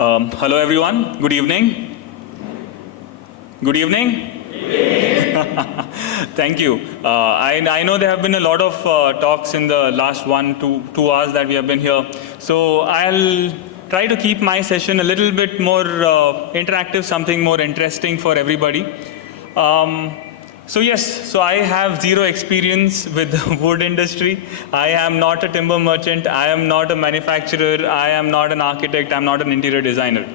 Hello everyone, good evening. Good evening. Thank you. I know there have been a lot of talks in the last 2 hours that we have been here. So I'll try to keep my session a little bit more interactive, something more interesting for everybody. So I have zero experience with the wood industry. I am not a timber merchant. I am not a manufacturer. I am not an architect. I'm not an interior designer.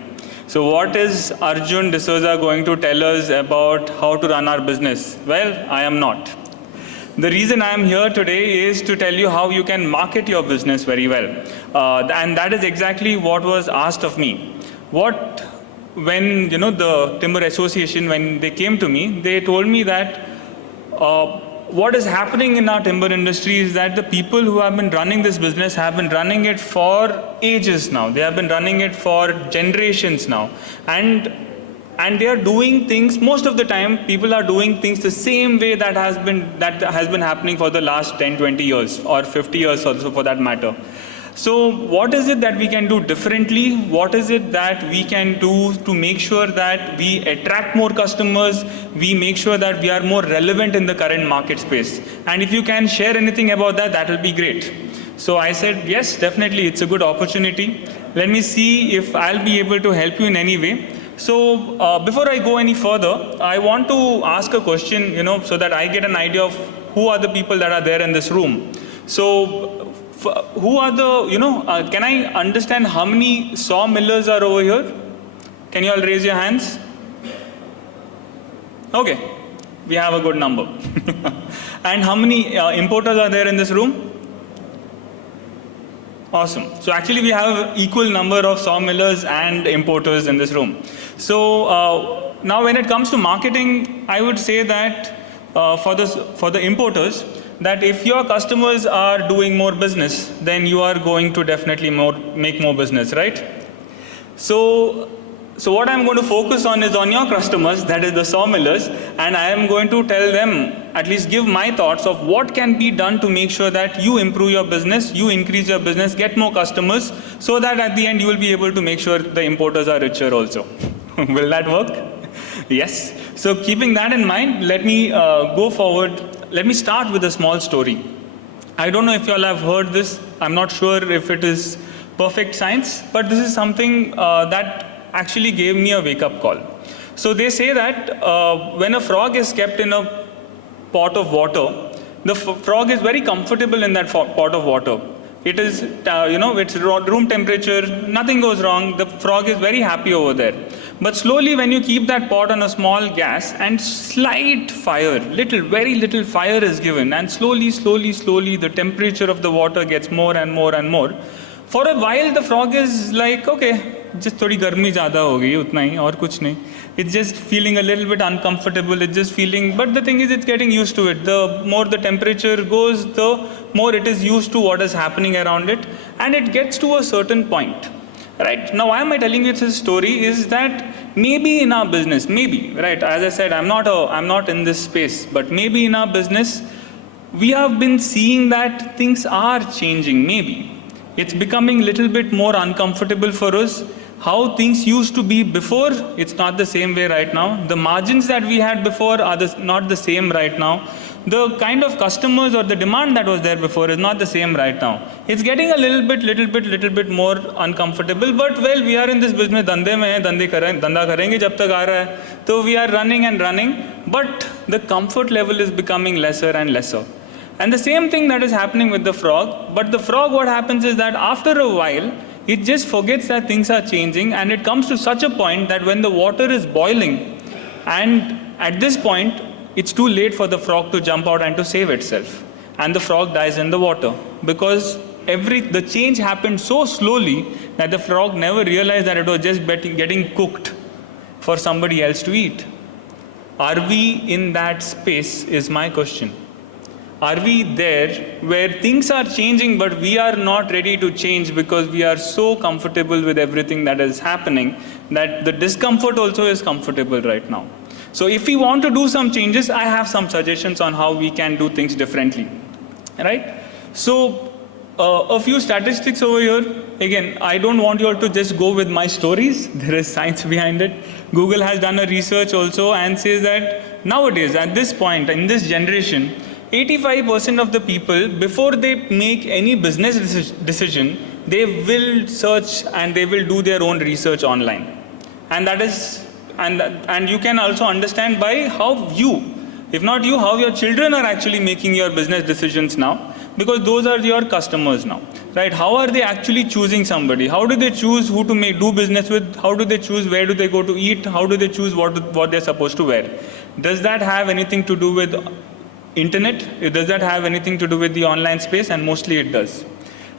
So what is ARJUN de SOUZA going to tell us about how to run our business? Well, I am not. The reason I am here today is to tell you how you can market your business very well. And that is exactly what was asked of me. When the Timber Association, when they came to me, they told me that what is happening in our timber industry is that the people who have been running this business have been running it for ages now. They have been running it for generations now. And they are doing things, most of the time, people are doing things the same way that has been happening for the last 10, 20 years or 50 years also for that matter. So what is it that we can do differently? What is it that we can do to make sure that we attract more customers? We make sure that we are more relevant in the current market space. And if you can share anything about that, that will be great. So I said, yes, definitely, it's a good opportunity. Let me see if I'll be able to help you in any way. So before I go any further, I want to ask a question, so that I get an idea of who are the people that are there in this room. So who are the, can I understand how many sawmillers are over here? Can you all raise your hands? Okay, we have a good number. And how many importers are there in this room? Awesome. So actually we have equal number of sawmillers and importers in this room. So now when it comes to marketing, I would say that for the importers, that if your customers are doing more business, then you are going to definitely make more business, right? So what I'm going to focus on is on your customers, that is the sawmillers, and I am going to tell them, at least give my thoughts of what can be done to make sure that you improve your business, you increase your business, get more customers, so that at the end you will be able to make sure the importers are richer also. Will that work? Yes. So keeping that in mind, let me go forward. Let me start with a small story. I don't know if you all have heard this. I'm not sure if it is perfect science, but this is something that actually gave me a wake-up call. So they say that when a frog is kept in a pot of water, the frog is very comfortable in that pot of water. It is, it's room temperature, nothing goes wrong. The frog is very happy over there. But slowly when you keep that pot on a small gas and slight fire, very little fire is given, and slowly the temperature of the water gets more and more and more. For a while the frog is like, okay, just थोड़ी गर्मी ज़्यादा हो गई उतना ही और कुछ नहीं. It's just feeling a little bit uncomfortable. It's just feeling, but the thing is, it's getting used to it. The more the temperature goes, the more it is used to what is happening around it, and it gets to a certain point. Right? Now, why am I telling you this story is that maybe in our business, right? As I said, I'm not in this space, but maybe in our business, we have been seeing that things are changing. Maybe it's becoming a little bit more uncomfortable for us. How things used to be before, it's not the same way right now. The margins that we had before are not the same right now. The kind of customers or the demand that was there before is not the same right now. It's getting a little bit more uncomfortable. But well, we are in this business, धंधे में हैं, धंधा करेंगे जब तक आ रहा है. So we are running, but the comfort level is becoming lesser and lesser. And the same thing that is happening with the frog. But the frog, what happens is that after a while, it just forgets that things are changing, and it comes to such a point that when the water is boiling, and at this point, it's too late for the frog to jump out and to save itself. And the frog dies in the water because the change happened so slowly that the frog never realized that it was just getting cooked for somebody else to eat. Are we in that space is my question. Are we there where things are changing but we are not ready to change because we are so comfortable with everything that is happening that the discomfort also is comfortable right now? So if we want to do some changes, I have some suggestions on how we can do things differently. Right? So a few statistics over here. again, I don't want you all to just go with my stories. There is science behind it. Google has done a research also and says that nowadays, at this point, in this generation, 85% of the people, before they make any business decision, they will search and they will do their own research online. And that is, and you can also understand by how you, if not you, how your children are actually making your business decisions now, because those are your customers now, right? How are they actually choosing somebody? How do they choose who to do business with? How do they choose where do they go to eat? How do they choose what they're supposed to wear? Does that have anything to do with internet? Does that have anything to do with the online space? And mostly it does.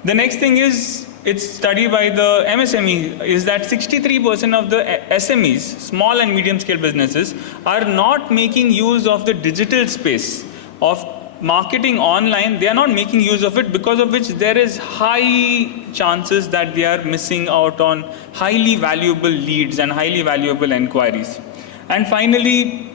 The next thing is, it's study by the MSME, is that 63% of the SMEs, small and medium scale businesses, are not making use of the digital space of marketing online. They are not making use of it, because of which there is high chances that they are missing out on highly valuable leads and highly valuable inquiries. And finally,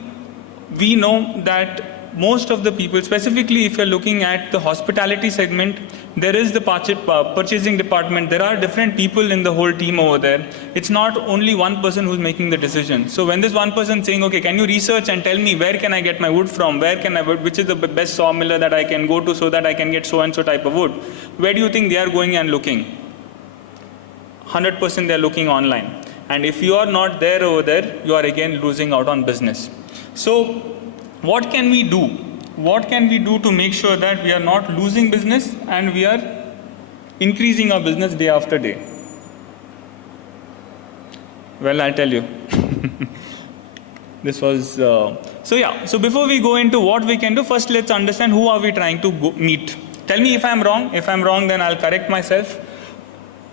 we know that most of the people, specifically if you're looking at the hospitality segment, there is the purchasing department. There are different people in the whole team over there. It's not only one person who's making the decision. So when this one person saying, okay, can you research and tell me where can I get my wood from? Which is the best sawmiller that I can go to so that I can get so and so type of wood? Where do you think they are going and looking? 100% they are looking online. And if you are not there over there, you are again losing out on business. So what can we do? What can we do to make sure that we are not losing business and we are increasing our business day after day? Well, I'll tell you. This was, so before we go into what we can do, first let's understand who are we trying to meet. Tell me if I'm wrong. If I'm wrong, then I'll correct myself.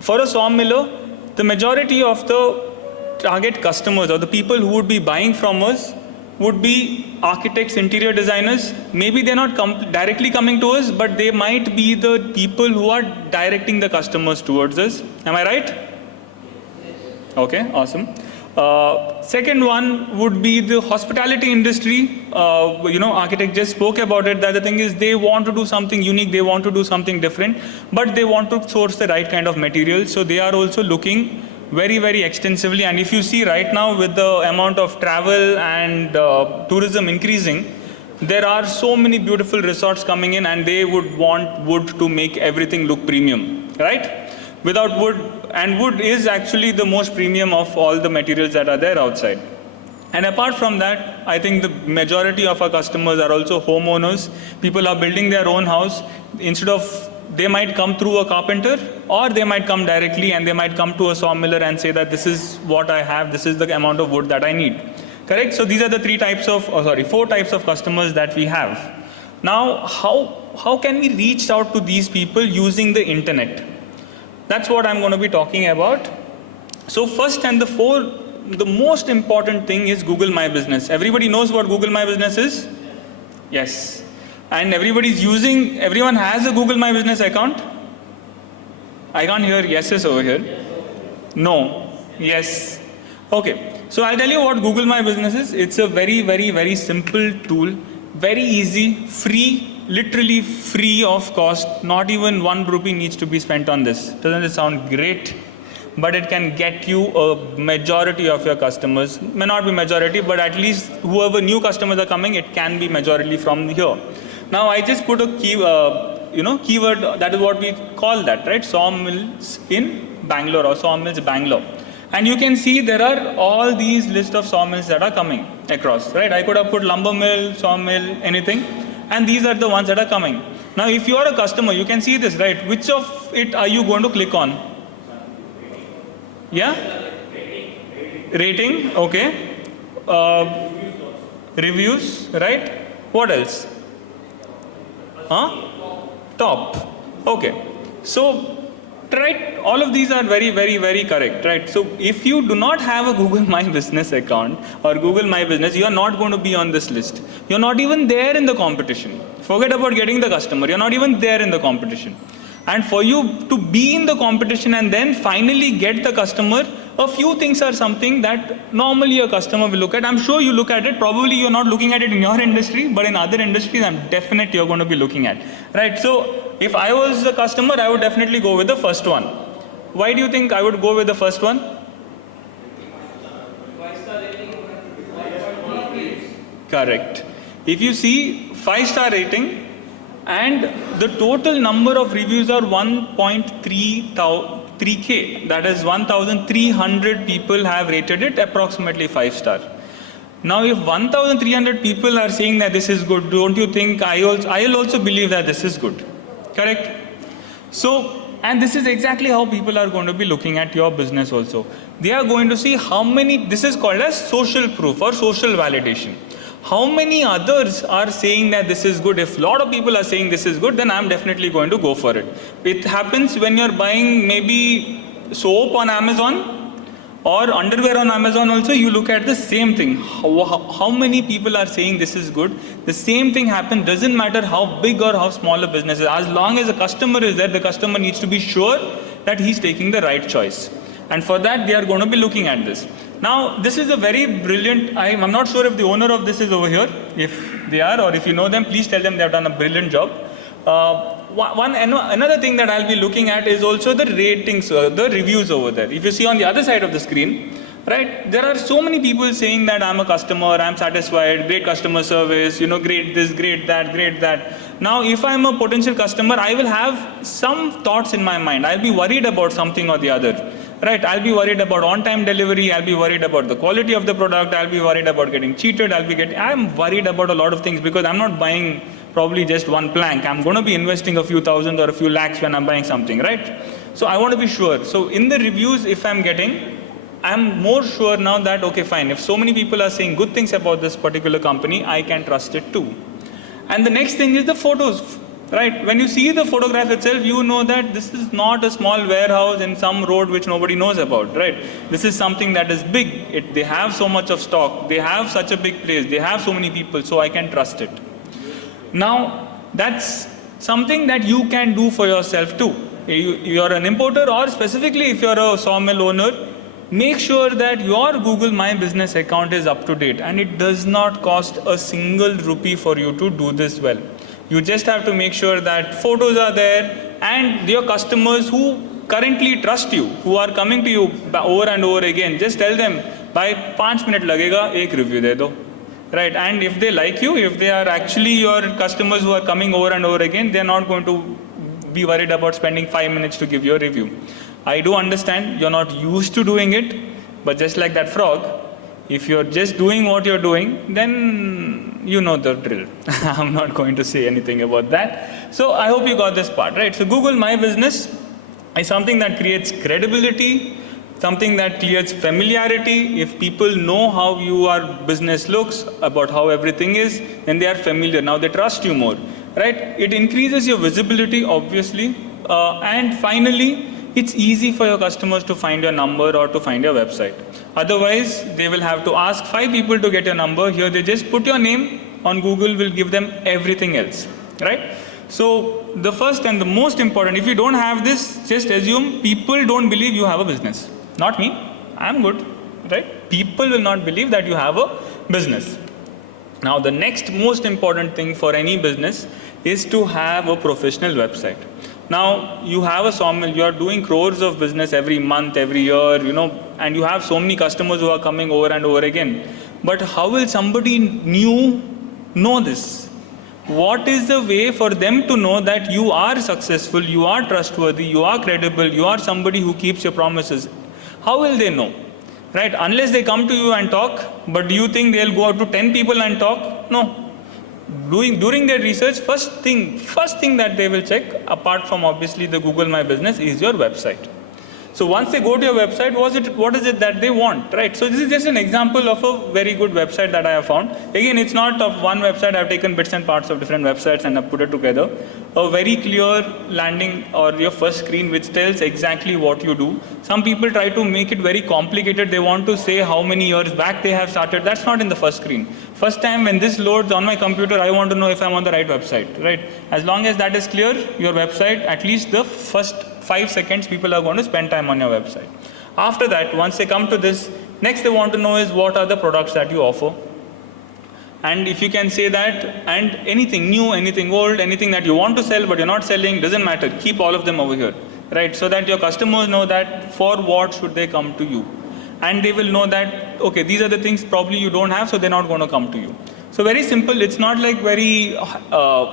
For a sawmiller, the majority of the target customers or the people who would be buying from us would be architects, interior designers. Maybe they're not directly coming to us, but they might be the people who are directing the customers towards us. Am I right? Okay, awesome. Second one would be the hospitality industry. Architect just spoke about it, that the thing is they want to do something unique, they want to do something different, but they want to source the right kind of material. So they are also looking very, very extensively. And if you see right now with the amount of travel and tourism increasing, there are so many beautiful resorts coming in and they would want wood to make everything look premium, right? Without wood, and wood is actually the most premium of all the materials that are there outside. And apart from that, I think the majority of our customers are also homeowners. People are building their own house. Instead of, they might come through a carpenter, or they might come directly and they might come to a sawmiller and say that this is what I have, this is the amount of wood that I need. Correct? So these are the four types of customers that we have. Now, how can we reach out to these people using the internet? That's what I'm going to be talking about. So first and the most important thing is Google My Business. Everybody knows what Google My Business is? Yes. And everyone has a Google My Business account? I can't hear yeses over here. No. Yes. Okay. So I'll tell you what Google My Business is. It's a very, very, very simple tool. Very easy, free, literally free of cost. Not even 1 rupee needs to be spent on this. Doesn't it sound great? But it can get you a majority of your customers. May not be majority, but at least whoever new customers are coming, it can be majority from here. Now I just put a keyword, that is what we call that, right? Sawmills in Bangalore or sawmills Bangalore. And you can see there are all these list of sawmills that are coming across, right? I could have put lumber mill, sawmill, anything. And these are the ones that are coming. Now if you are a customer, you can see this, right? Which of it are you going to click on? Yeah? Rating, okay. Reviews, right? What else? Top. Okay. So, right, all of these are very, very, very correct, right? So, if you do not have a Google My Business account or Google My Business, you are not going to be on this list. You're not even there in the competition. Forget about getting the customer. You're not even there in the competition. And for you to be in the competition and then finally get the customer, a few things are something that normally a customer will look at. I'm sure you look at it. Probably you're not looking at it in your industry, but in other industries, I'm definite you're going to be looking at. Right? So if I was a customer, I would definitely go with the first one. Why do you think I would go with the first one? Correct. If you see 5-star rating and the total number of reviews are 1.3K, that is 1,300 people have rated it approximately 5-star. Now if 1,300 people are saying that this is good, don't you think I'll also believe that this is good? Correct? So, and this is exactly how people are going to be looking at your business also. They are going to see how many, this is called as social proof or social validation. How many others are saying that this is good? If a lot of people are saying this is good, then I'm definitely going to go for it. It happens when you're buying maybe soap on Amazon or underwear on Amazon also, you look at the same thing. How many people are saying this is good? The same thing happens, doesn't matter how big or how small a business is. As long as a customer is there, the customer needs to be sure that he's taking the right choice. And for that, they are going to be looking at this. Now, this is a very brilliant, I'm not sure if the owner of this is over here. If they are, or if you know them, please tell them they have done a brilliant job. Another thing that I'll be looking at is also the ratings, the reviews over there. If you see on the other side of the screen, right, there are so many people saying that I'm a customer, I'm satisfied, great customer service, great this, great that, great that. Now, if I'm a potential customer, I will have some thoughts in my mind. I'll be worried about something or the other. Right, I'll be worried about on-time delivery, I'll be worried about the quality of the product, I'll be worried about getting cheated, I'm worried about a lot of things because I'm not buying probably just one plank. I'm going to be investing a few thousand or a few lakhs when I'm buying something, right? So I want to be sure. So in the reviews, if I'm more sure now that, okay, fine, if so many people are saying good things about this particular company, I can trust it too. And the next thing is the photos. Right, when you see the photograph itself, you know that this is not a small warehouse in some road which nobody knows about, right? This is something that is big. They have so much of stock. They have such a big place. They have so many people, so I can trust it. Now, that's something that you can do for yourself too. You're an importer, or specifically if you're a sawmill owner, make sure that your Google My Business account is up to date, and it does not cost a single rupee for you to do this well. You just have to make sure that photos are there and your customers who currently trust you, who are coming to you over and over again, just tell them, by 5 minutes lagega, ek review de do. Right, and if they like you, if they are actually your customers who are coming over and over again, they're not going to be worried about spending 5 minutes to give you a review. I do understand you're not used to doing it, but just like that frog, if you're just doing what you're doing, then you know the drill. I'm not going to say anything about that. So I hope you got this part, right? So Google My Business is something that creates credibility, something that creates familiarity. If people know how your business looks, about how everything is, then they are familiar. Now they trust you more, right? It increases your visibility, obviously. And finally, it's easy for your customers to find your number or to find your website. Otherwise, they will have to ask 5 people to get your number. Here, they just put your name on Google, will give them everything else, right? So the first and the most important, if you don't have this, just assume people don't believe you have a business. Not me, I'm good, right? People will not believe that you have a business. Now, the next most important thing for any business is to have a professional website. Now, you have a sawmill, you are doing crores of business every month, every year, and you have so many customers who are coming over and over again. But how will somebody new know this? What is the way for them to know that you are successful, you are trustworthy, you are credible, you are somebody who keeps your promises? How will they know? Right? Unless they come to you and talk, but do you think they'll go out to 10 people and talk? No. During their research, first thing that they will check, apart from obviously the Google My Business, is your website. So once they go to your website, what is it that they want, right? So this is just an example of a very good website that I have found. Again, it's not of one website. I've taken bits and parts of different websites and I've put it together. A very clear landing or your first screen which tells exactly what you do. Some people try to make it very complicated. They want to say how many years back they have started. That's not in the first screen. First time when this loads on my computer, I want to know if I'm on the right website, right? As long as that is clear, your website, at least the first 5 seconds, people are going to spend time on your website. After that, once they come to this, next they want to know is what are the products that you offer. And if you can say that, and anything new, anything old, anything that you want to sell but you're not selling, doesn't matter. Keep all of them over here. right? So that your customers know that for what should they come to you. And they will know that, okay, these are the things probably you don't have, so they're not going to come to you. So very simple. It's not like very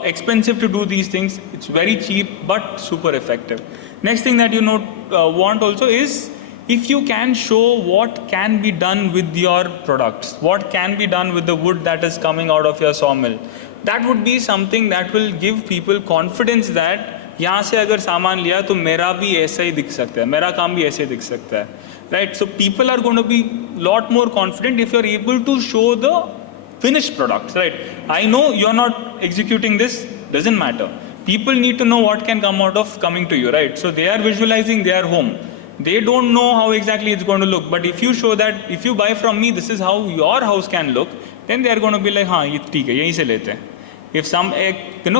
expensive to do these things. It's very cheap, but super effective. Next thing that you want also is, if you can show what can be done with your products, what can be done with the wood that is coming out of your sawmill, that would be something that will give people confidence that यहाँ से अगर सामान लिया तो मेरा भी ऐसा ही दिख सकता है, मेरा काम भी ऐसे दिख सकता है, right? So people are going to be lot more confident if you are able to show the finished products, right? I know you are not executing this, doesn't matter. People need to know what can come out of coming to you, right? So they are visualizing their home. They don't know how exactly it's going to look, but if you show that if you buy from me, this is how your house can look, then they are going to be like, हाँ ये ठीक है, यहीं से लेते हैं. If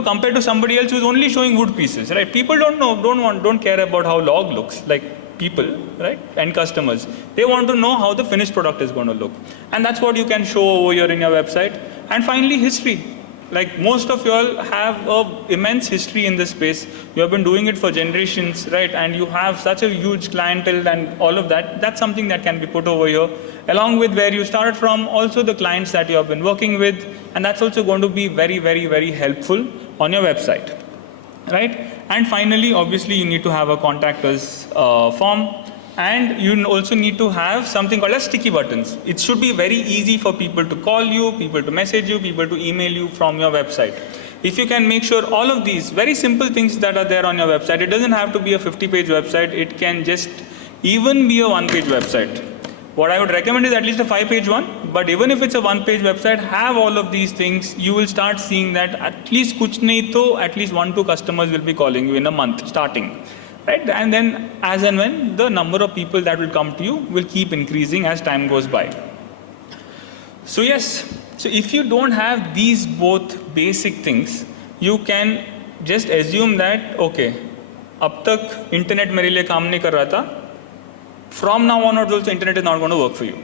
compared to somebody else who's only showing wood pieces, right? People don't care about how log looks, like people, right? And customers. They want to know how the finished product is going to look. And that's what you can show over here in your website. And finally, history. Like most of you all have an immense history in this space. You have been doing it for generations, right? And you have such a huge clientele and all of that. That's something that can be put over here, along with where you started from, also the clients that you have been working with. And that's also going to be very, very, very helpful on your website, right? And finally, obviously, you need to have a contact us form. And you also need to have something called as sticky buttons. It should be very easy for people to call you, people to message you, people to email you from your website. If you can make sure all of these very simple things that are there on your website, it doesn't have to be a 50-page website, it can just even be a one-page website. What I would recommend is at least a 5-page one, but even if it's a one-page website, have all of these things, you will start seeing that at least kuch nahi to at least 1-2 customers will be calling you in a month starting. Right? And then as and when, the number of people that will come to you will keep increasing as time goes by. So yes, so if you don't have these both basic things, you can just assume that, okay, ab tak internet mere liye kaam nahi kar raha tha. From now onwards also internet is not going to work for you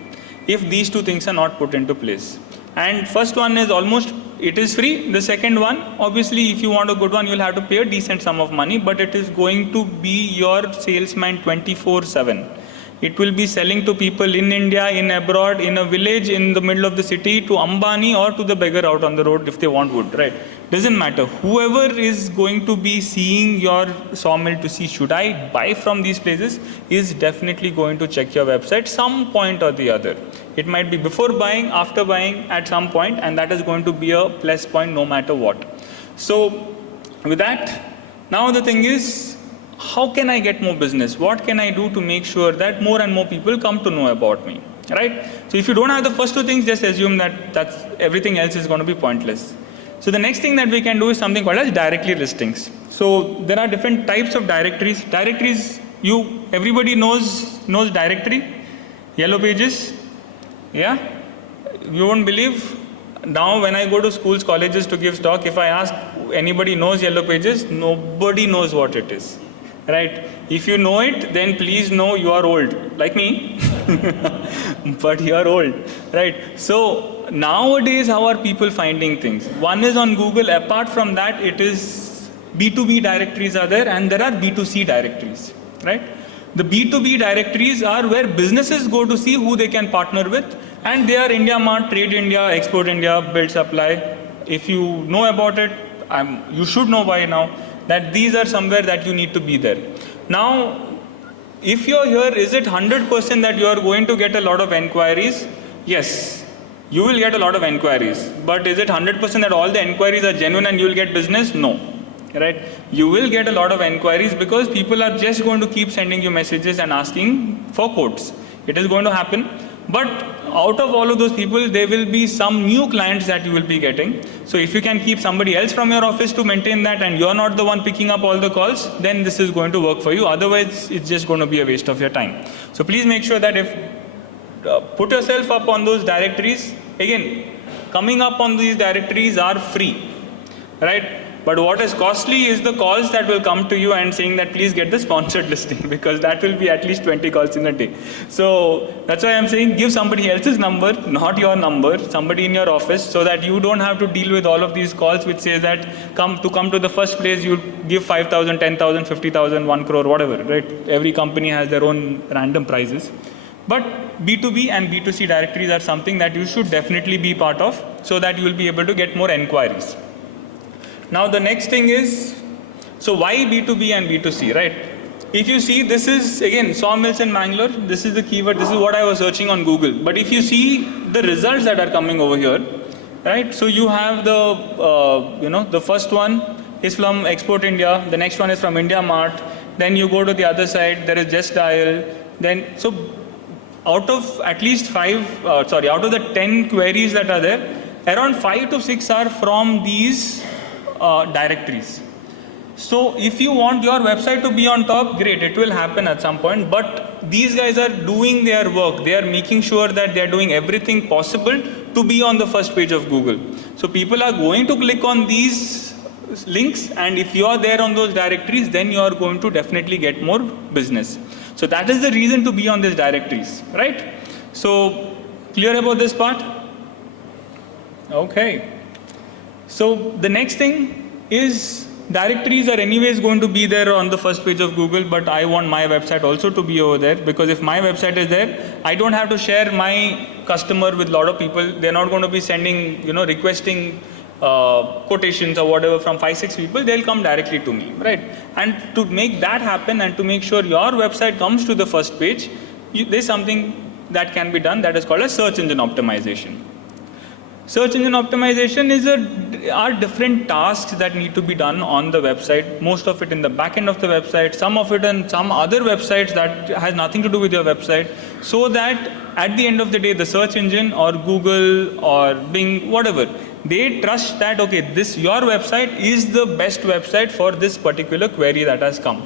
if these two things are not put into place. And first one is almost, it is free. The second one, obviously if you want a good one, you'll have to pay a decent sum of money, but it is going to be your salesman 24/7. It will be selling to people in India, in abroad, in a village, in the middle of the city, to Ambani or to the beggar out on the road if they want wood, right? Doesn't matter. Whoever is going to be seeing your sawmill to see, should I buy from these places, is definitely going to check your website some point or the other. It might be before buying, after buying, at some point, and that is going to be a plus point no matter what. So with that, now the thing is, how can I get more business? What can I do to make sure that more and more people come to know about me, right? So if you don't have the first two things, just assume that everything else is going to be pointless. So the next thing that we can do is something called as directory listings. So there are different types of directories. Directories, everybody knows directory, yellow pages. Yeah, you won't believe. Now when I go to schools, colleges to give talk, if I ask anybody knows yellow pages, nobody knows what it is, right? If you know it, then please know you are old, like me, but you are old, right? So nowadays, how are people finding things? One is on Google. Apart from that, it is B2B directories are there, and there are B2C directories, right? The B2B directories are where businesses go to see who they can partner with, and they are India Mart, Trade India, Export India, Build Supply. If you know about it, you should know by now that these are somewhere that you need to be there. Now, if you're here, is it 100% that you are going to get a lot of enquiries? Yes, you will get a lot of enquiries. But is it 100% that all the enquiries are genuine and you will get business? No. Right? You will get a lot of enquiries because people are just going to keep sending you messages and asking for quotes. It is going to happen. But out of all of those people, there will be some new clients that you will be getting. So if you can keep somebody else from your office to maintain that and you're not the one picking up all the calls, then this is going to work for you. Otherwise, it's just going to be a waste of your time. So please make sure that if put yourself up on those directories. Again, coming up on these directories are free, right? But what is costly is the calls that will come to you and saying that please get the sponsored listing, because that will be at least 20 calls in a day. So that's why I'm saying give somebody else's number, not your number, somebody in your office, so that you don't have to deal with all of these calls which says that come to the first place, you give 5,000, 10,000, 50,000, 1 crore, whatever, right? Every company has their own random prizes. But B2B and B2C directories are something that you should definitely be part of, so that you will be able to get more enquiries. Now the next thing is, so why B2B and B2C, right? If you see, this is again sawmills in Bangalore. This is the keyword. This is what I was searching on Google. But if you see the results that are coming over here, right? So you have the the first one is from Export India. The next one is from India Mart. Then you go to the other side. There is Just Dial. Then so out of at least out of the 10 queries that are there, around 5 to 6 are from these directories. So if you want your website to be on top, great, it will happen at some point. But these guys are doing their work. They are making sure that they are doing everything possible to be on the first page of Google. So people are going to click on these links, and if you are there on those directories, then you are going to definitely get more business. So that is the reason to be on these directories, right? So clear about this part? Okay. So the next thing is, directories are anyways going to be there on the first page of Google, but I want my website also to be over there, because if my website is there, I don't have to share my customer with a lot of people. They're not going to be sending, requesting quotations or whatever from 5-6 people. They'll come directly to me, right? And to make that happen and to make sure your website comes to the first page, there's something that can be done that is called a search engine optimization. Search engine optimization are different tasks that need to be done on the website. Most of it in the back end of the website, some of it in some other websites that has nothing to do with your website, so that at the end of the day, the search engine or Google or Bing, whatever, they trust that, okay, your website is the best website for this particular query that has come,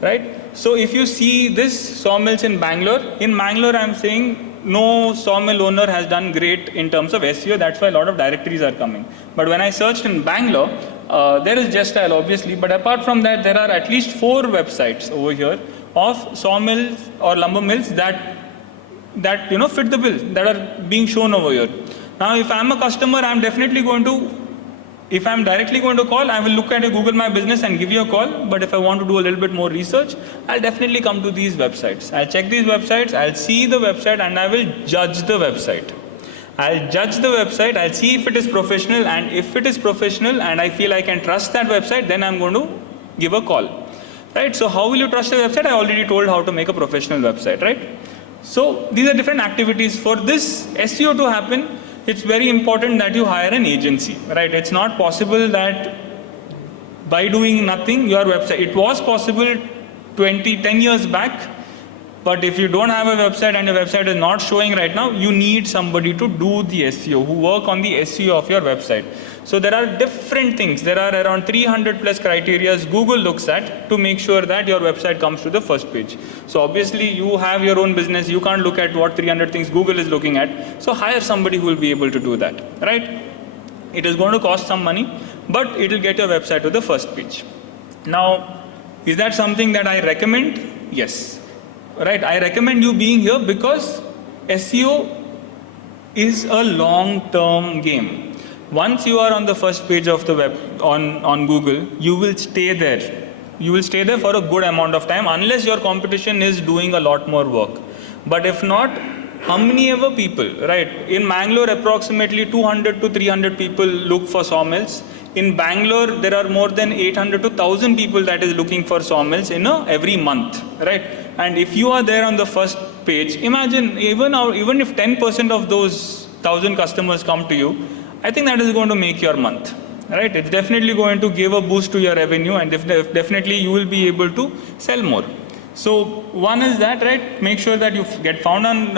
right? So if you see this sawmills in Bangalore I'm saying no sawmill owner has done great in terms of SEO. That's why a lot of directories are coming. But when I searched in Bangalore, there is Just Dial obviously, but apart from that, there are at least 4 websites over here of sawmills or lumber mills that fit the bill, that are being shown over here. Now, if I'm a customer, I'm definitely going to, if I'm directly going to call, I will look at your Google My Business and give you a call. But if I want to do a little bit more research, I'll definitely come to these websites. I'll check these websites, I'll see the website, and I will judge the website. I'll judge the website, I'll see if it is professional, and if it is professional and I feel I can trust that website, then I'm going to give a call. Right? So how will you trust a website? I already told how to make a professional website, right? So these are different activities. For this SEO to happen, it's very important that you hire an agency, right? It's not possible that by doing nothing, your website, it was possible 10 years back, but if you don't have a website and your website is not showing right now, you need somebody to do the SEO, who work on the SEO of your website. So there are different things. There are around 300 plus criteria Google looks at to make sure that your website comes to the first page. So obviously you have your own business. You can't look at what 300 things Google is looking at. So hire somebody who will be able to do that, right? It is going to cost some money, but it will get your website to the first page. Now, is that something that I recommend? Yes, right? I recommend you being here because SEO is a long-term game. Once you are on the first page of the web on Google, you will stay there. You will stay there for a good amount of time unless your competition is doing a lot more work. But if not, how many ever people, right? In Bangalore, approximately 200 to 300 people look for sawmills. In Bangalore, there are more than 800 to 1,000 people that is looking for sawmills every month, right? And if you are there on the first page, imagine even if 10% of those 1,000 customers come to you, I think that is going to make your month, right? It's definitely going to give a boost to your revenue, and definitely you will be able to sell more. So one is that, right? Make sure that you get found on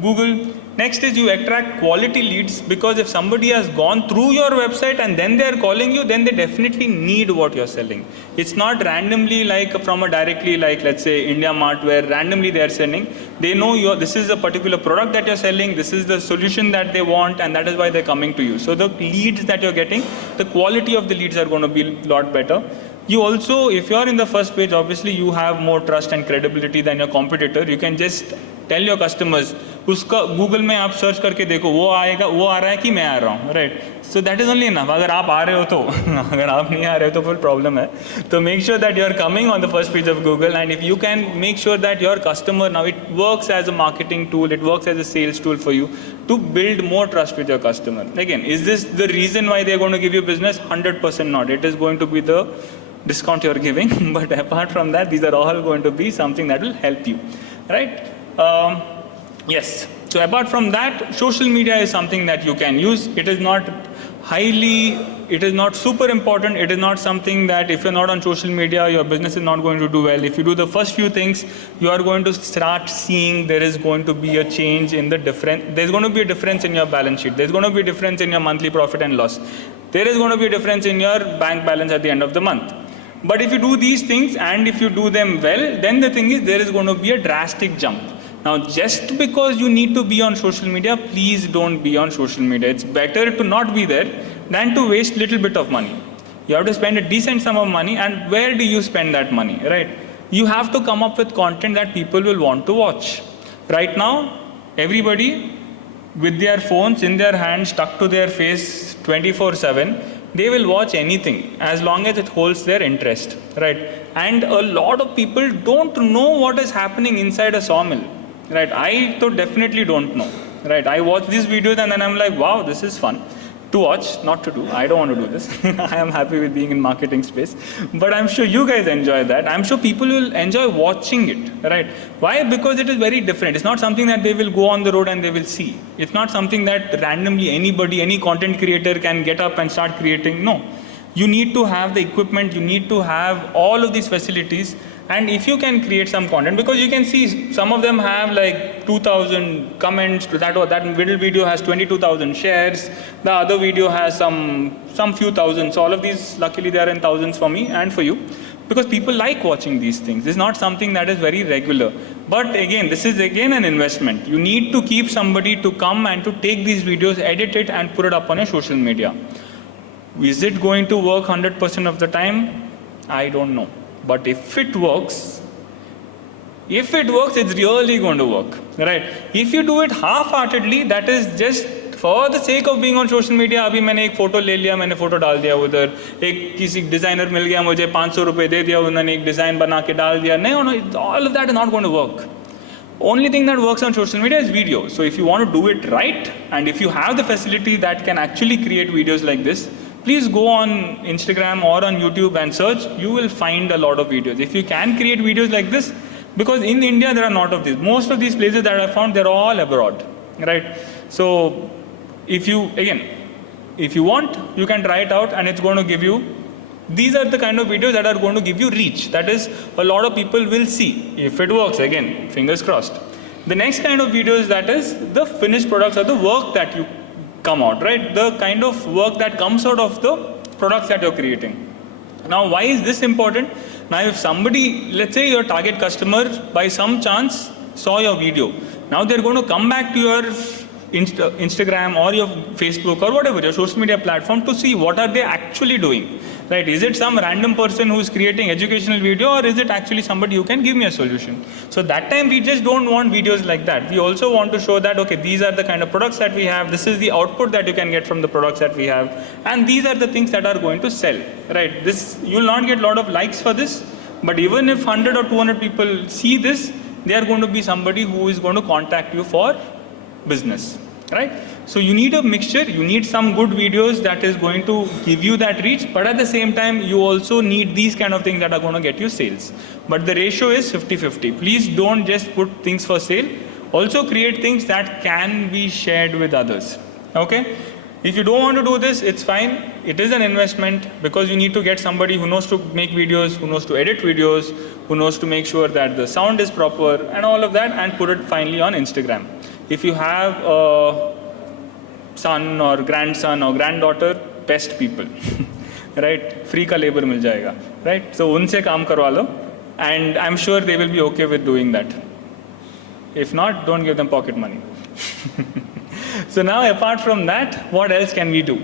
Google. Next is you attract quality leads, because if somebody has gone through your website and then they are calling you, then they definitely need what you're selling. It's not randomly like from a directly like, let's say India Mart, where randomly they are sending. They know this is a particular product that you're selling, this is the solution that they want, and that is why they're coming to you. So the leads that you're getting, the quality of the leads are going to be a lot better. You also, if you're in the first page, obviously you have more trust and credibility than your competitor. You can just tell your customers, उसका Google में आप search करके देखो, वो आएगा, वो आ रहा है कि मैं आ रहा हूँ, right? So that is only enough. अगर आप आ रहे हो तो, अगर आप नहीं आ रहे हो तो full problem है. So make sure that you are coming on the first page of Google, and if you can make sure that your customer, now it works as a marketing tool, it works as a sales tool for you to build more trust with your customer. Again, is this the reason why they are going to give you business? 100% not. It is going to be the discount you're giving, but apart from that, these are all going to be something that will help you, right? Yes. So apart from that, social media is something that you can use. It is not it is not super important. It is not something that if you're not on social media, your business is not going to do well. If you do the first few things, you are going to start seeing there is going to be a change in the difference. There's going to be a difference in your balance sheet. There's going to be a difference in your monthly profit and loss. There is going to be a difference in your bank balance at the end of the month. But if you do these things and if you do them well, then the thing is there is going to be a drastic jump. Now, just because you need to be on social media, please don't be on social media. It's better to not be there than to waste little bit of money. You have to spend a decent sum of money, and where do you spend that money, right? You have to come up with content that people will want to watch. Right now, everybody with their phones in their hands, stuck to their face 24/7, they will watch anything as long as it holds their interest, right? And a lot of people don't know what is happening inside a sawmill, right? I definitely don't know, right? I watch these videos and then I'm like, wow, this is fun to watch, not to do. I don't want to do this. I am happy with being in marketing space, but I'm sure you guys enjoy that. I'm sure people will enjoy watching it, right? Why? Because it is very different. It's not something that they will go on the road and they will see. It's not something that randomly anybody, any content creator can get up and start creating. No, you need to have the equipment. You need to have all of these facilities. And if you can create some content, because you can see some of them have like 2,000 comments, that middle video has 22,000 shares, the other video has some few thousand. So all of these, luckily they are in thousands for me and for you, because people like watching these things. This is not something that is very regular. But again, this is again an investment. You need to keep somebody to come and to take these videos, edit it and put it up on your social media. Is it going to work 100% of the time? I don't know. But if it works, it's really going to work, right? If you do it half-heartedly, that is just for the sake of being on social media. अभी मैंने एक photo ले लिया, मैंने photo डाल दिया उधर, एक किसी डिजाइनर मिल गया मुझे, 500 रुपए दे दिया, उन्होंने एक डिजाइन बना के डाल दिया. No, all of that is not going to work. Only thing that works on social media is video. So if you want to do it right, and if you have the facility that can actually create videos like this, please go on Instagram or on YouTube and search. You will find a lot of videos. If you can create videos like this, because in India there are not of these. Most of these places that I found, they're all abroad, right? So if you want, you can try it out, and it's going to give you, these are the kind of videos that are going to give you reach. That is, a lot of people will see. If it works, again, fingers crossed. The next kind of videos, that is the finished products or the work that you come out, right? The kind of work that comes out of the products that you're creating. Now, why is this important? Now, if somebody, let's say your target customer by some chance saw your video, now they're going to come back to your Instagram or your Facebook or whatever, your social media platform, to see what are they actually doing, right? Is it some random person who is creating educational video, or is it actually somebody who can give me a solution? So that time we just don't want videos like that. We also want to show that, okay, these are the kind of products that we have, this is the output that you can get from the products that we have, and these are the things that are going to sell, right? This, you will not get a lot of likes for this, but even if 100 or 200 people see this, they are going to be somebody who is going to contact you for business, right? So you need a mixture. You need some good videos that is going to give you that reach, but at the same time you also need these kind of things that are going to get you sales. But the ratio is 50-50. Please don't just put things for sale. Also create things that can be shared with others. Okay? If you don't want to do this, it's fine. It is an investment because you need to get somebody who knows to make videos, who knows to edit videos, who knows to make sure that the sound is proper and all of that, and put it finally on Instagram. If you have a son or grandson or granddaughter, best people, right? Free ka labor mil jayega, right? So unse kaam karwa lo, and I'm sure they will be okay with doing that. If not, don't give them pocket money. So now, apart from that, what else can we do?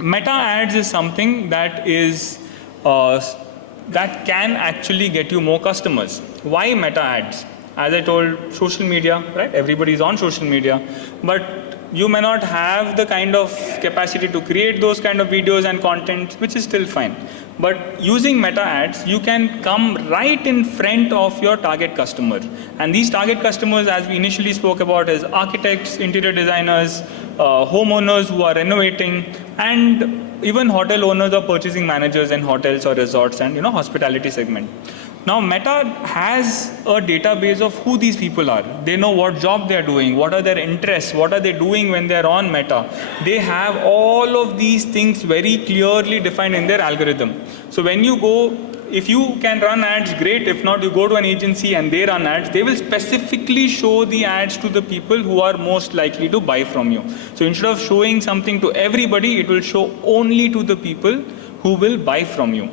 Meta ads is something that is that can actually get you more customers. Why meta ads? As I told, social media, right? Everybody is on social media, but you may not have the kind of capacity to create those kind of videos and content, which is still fine. But using meta ads, you can come right in front of your target customer. And these target customers, as we initially spoke about, is architects, interior designers, homeowners who are renovating, and even hotel owners or purchasing managers in hotels or resorts and hospitality segment. Now Meta has a database of who these people are. They know what job they are doing, what are their interests, what are they doing when they are on Meta. They have all of these things very clearly defined in their algorithm. So when you go, if you can run ads, great. If not, you go to an agency and they run ads. They will specifically show the ads to the people who are most likely to buy from you. So instead of showing something to everybody, it will show only to the people who will buy from you.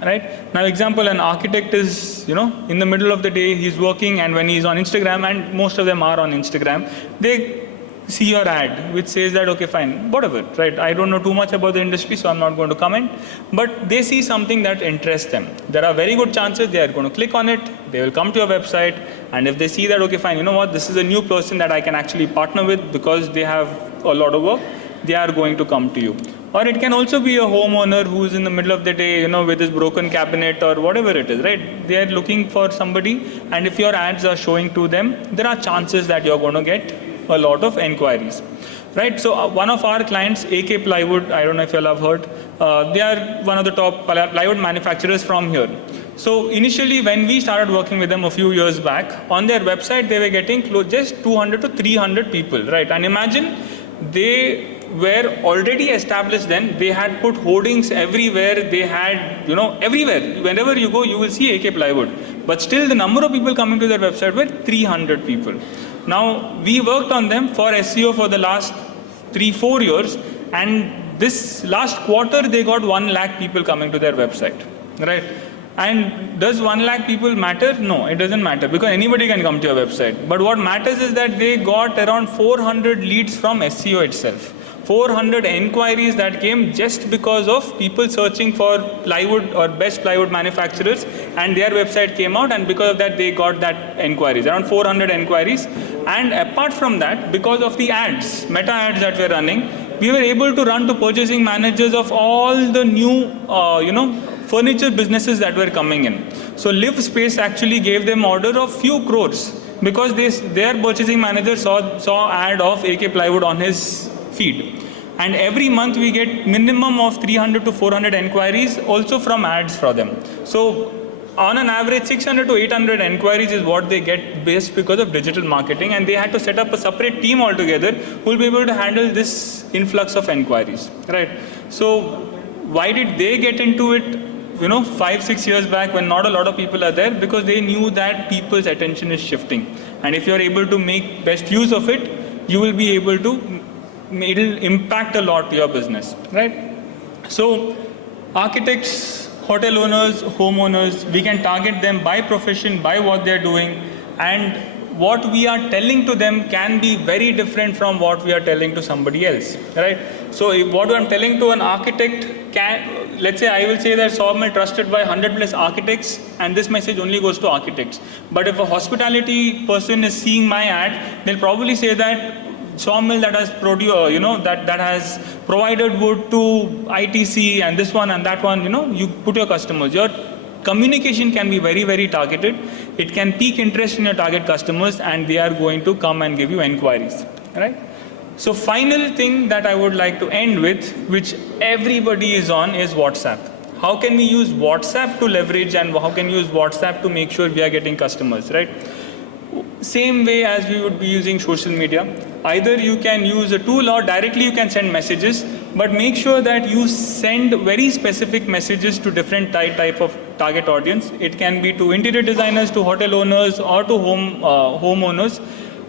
Right? Now example, an architect is, in the middle of the day, he's working, and when he's on Instagram, and most of them are on Instagram, they see your ad, which says that, okay, fine, whatever, right? I don't know too much about the industry, so I'm not going to comment, but they see something that interests them. There are very good chances they are going to click on it, they will come to your website, and if they see that, okay, fine, you know what, this is a new person that I can actually partner with because they have a lot of work, they are going to come to you. Or it can also be a homeowner who's in the middle of the day, with his broken cabinet or whatever it is, right? They are looking for somebody, and if your ads are showing to them, there are chances that you're going to get a lot of enquiries, right? So one of our clients, AK Plywood, I don't know if you all have heard, they are one of the top plywood manufacturers from here. So initially, when we started working with them a few years back, on their website, they were getting just 200 to 300 people, right? And imagine, they were already established then. They had put hoardings everywhere. They had, everywhere. Whenever you go, you will see AK Plywood. But still, the number of people coming to their website were 300 people. Now, we worked on them for SEO for the last 3-4 years. And this last quarter, they got 1 lakh people coming to their website, right? And does 1 lakh people matter? No, it doesn't matter, because anybody can come to your website. But what matters is that they got around 400 leads from SEO itself. 400 enquiries that came just because of people searching for plywood or best plywood manufacturers, and their website came out, and because of that they got that enquiries, around 400 enquiries. And apart from that, because of the ads, meta ads that we're running, we were able to run to purchasing managers of all the new, furniture businesses that were coming in. So Live Space actually gave them order of few crores because their purchasing manager saw ad of AK Plywood on his feed. And every month we get minimum of 300 to 400 enquiries also from ads for them. So on an average, 600 to 800 enquiries is what they get based because of digital marketing, and they had to set up a separate team altogether who will be able to handle this influx of enquiries, right? So why did they get into it? 5-6 years back, when not a lot of people are there, because they knew that people's attention is shifting. And if you're able to make best use of it, you will be able to, it'll impact a lot to your business, right? So architects, hotel owners, homeowners, we can target them by profession, by what they're doing, and what we are telling to them can be very different from what we are telling to somebody else, right? So if what I'm telling to an architect let's say I will say that Sawmill trusted by 100 plus architects, and this message only goes to architects. But if a hospitality person is seeing my ad, they'll probably say that Sawmill that has that has provided wood to ITC and this one and that one, you put your customers. Your communication can be very, very targeted. It can pique interest in your target customers, and they are going to come and give you enquiries, right? So final thing that I would like to end with, which everybody is on, is WhatsApp. How can we use WhatsApp to leverage, and how can we use WhatsApp to make sure we are getting customers, right? same way as we would be using social media. Either you can use a tool or directly you can send messages, but make sure that you send very specific messages to different type of target audience. It can be to interior designers, to hotel owners, or to homeowners.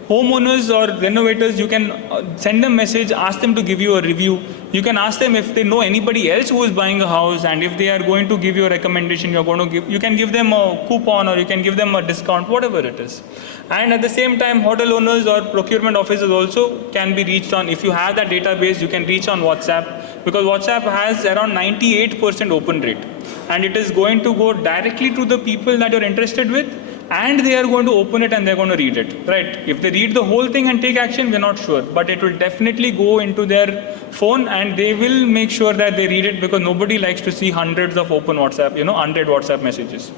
Homeowners or renovators, you can send them a message, ask them to give you a review. You can ask them if they know anybody else who is buying a house, and if they are going to give you a recommendation, you can give them a coupon, or you can give them a discount, whatever it is. And at the same time, hotel owners or procurement officers also can be reached on. If you have that database, you can reach on WhatsApp, because WhatsApp has around 98% open rate, and it is going to go directly to the people that you're interested with, and they are going to open it and they're going to read it, right? If they read the whole thing and take action, we're not sure, but it will definitely go into their phone, and they will make sure that they read it, because nobody likes to see hundreds of open WhatsApp, 100 WhatsApp messages.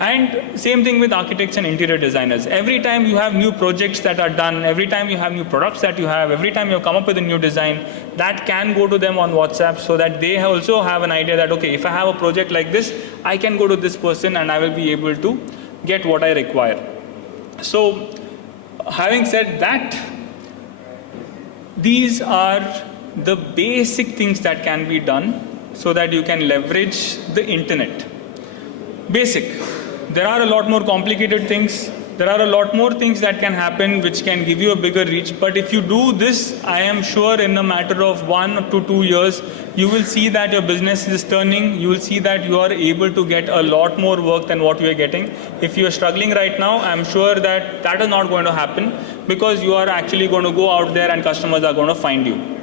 And same thing with architects and interior designers. Every time you have new projects that are done, every time you have new products that you have, every time you come up with a new design, that can go to them on WhatsApp, so that they also have an idea that, okay, if I have a project like this, I can go to this person and I will be able to get what I require. So, having said that, these are the basic things that can be done so that you can leverage the internet. Basic. There are a lot more complicated things. There are a lot more things that can happen which can give you a bigger reach. But if you do this, I am sure in a matter of 1 to 2 years, you will see that your business is turning. You will see that you are able to get a lot more work than what you are getting. If you are struggling right now, I am sure that that is not going to happen, because you are actually going to go out there and customers are going to find you.